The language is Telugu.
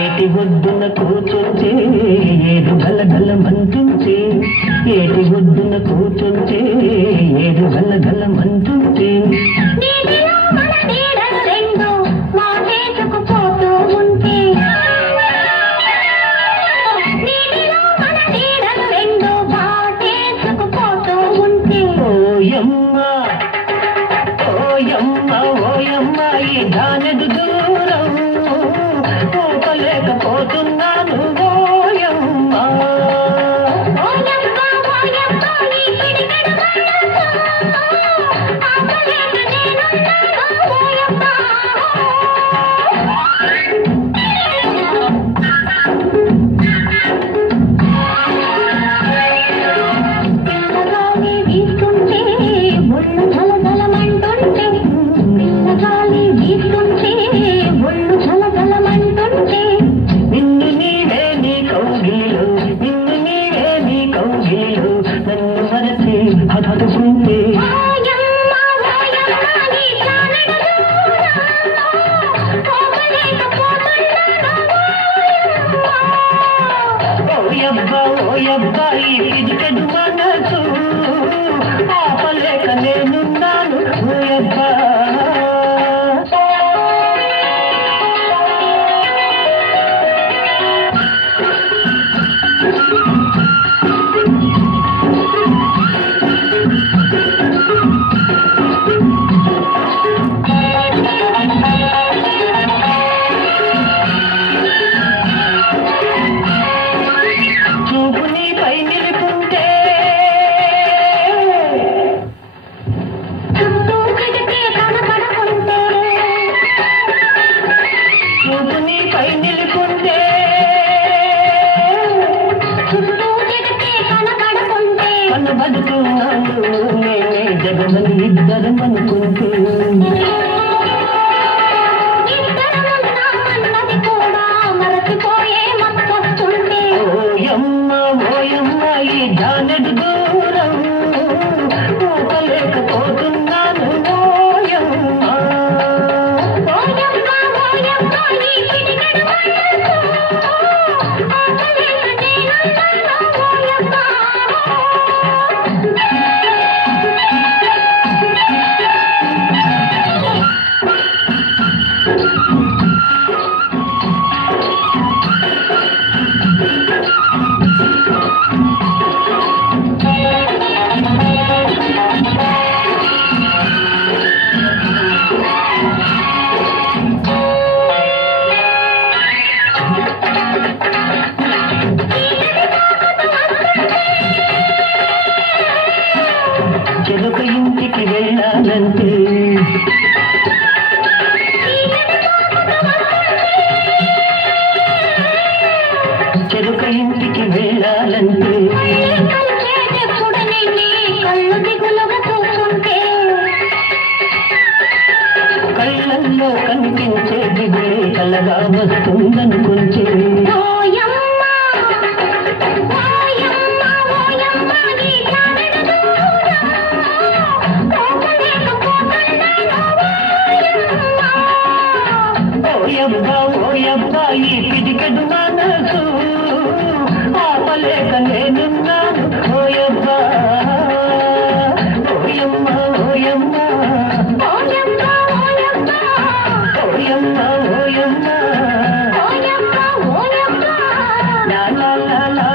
ఏటి ఒడ్డున కూర్చుంటే ఏడు గలగలమంటుంటే ఏటి ఒడ్డున కూర్చుంటే ఏడు గలగలమంటుంటే ఓయమ్మ ఈ దానెడు దూరం పోలేకపోతున్నాను ఓయమ్మ నన్ను మరచి హఠాత్తుకుంటే ఓయబ్బా ఈ పిడికెడు మనసు ఆపలేక నేనున్నాను ఓయబ్బా బతుకున్నాను నేనే జగమని ఇద్దరం అనుకుంటూ ఓయమ్మ ఈ జానెడు దూరం పోలేకపోతున్నాను ఓయమ్మ చెరుకు ఇంటికి వెళ్ళాలంటే చెరుకు ఇంటికి వెళ్ళాలంటే కళ్ళల్లో కనిపించే దిగులే కలగా వస్తుందనుకుంటే ఓయబ్బా ఈ పిడికెడు మనసు ఆపలేక నేనున్నాను ఓయబ్బా ఓయమ్మ ఓయమ్మ ఓయమ్మ ఓయమ్మ లా లా లా లా